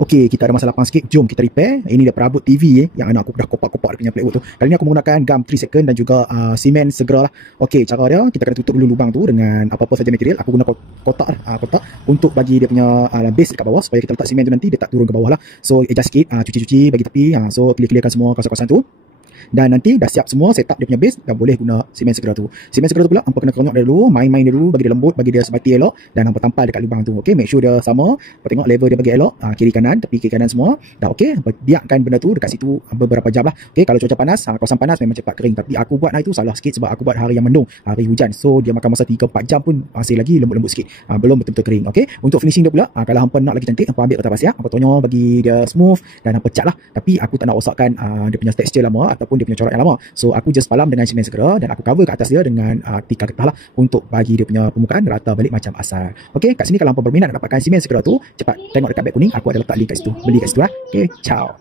Okey, kita ada masalah lapang sikit. Jom kita repair. Ini dia perabot TV yang anak aku dah kopak-kopak dia punya plywood tu. Kali ni aku menggunakan gum 3 second dan juga semen segera lah. Okey, cara dia kita kena tutup dulu lubang tu dengan apa-apa saja material. Aku guna kotak kotak untuk bagi dia punya base dekat bawah supaya kita letak semen tu nanti dia tak turun ke bawah lah. So adjust sikit, cuci-cuci bagi tepi. So clear-clearkan semua kawasan-kawasan tu. Dan nanti dah siap semua, set up dia punya base, dah boleh guna semen segera tu. Semen segera tu pula hampa kena keronyok dia dulu, main-main dia dulu, bagi dia lembut, bagi dia sebati elok, dan hampa tampal dekat lubang tu. Okey, make sure dia sama. Hampa tengok level dia bagi elok, kiri kanan, tepi kiri kanan semua. Dah okey, hampa biarkan benda tu dekat situ beberapa jam lah. Okey, kalau cuaca panas, kawasan panas memang cepat kering. Tapi aku buat hari tu salah sikit sebab aku buat hari yang mendung, hari hujan. So dia makan masa 3-4 jam pun masih lagi lembut-lembut sikit. Belum betul-betul kering. Okey, untuk finishing dia pula, kalau hampa nak lagi cantik, hampa ambil kertas pasir, hampa tonyor bagi dia smooth dan hampa cat lah. Tapi aku tak nak rosakkan dia punya texture lama ataupun dia punya corak yang lama. So aku just palam dengan semen segera dan aku cover kat atas dia dengan tikar getah lah untuk bagi dia punya permukaan rata balik macam asal. Okey, kat sini kalau hampa berminat nak dapatkan semen segera tu, cepat tengok dekat beg kuning, aku ada letak link kat situ. Beli kat situ lah. Okey, ciao.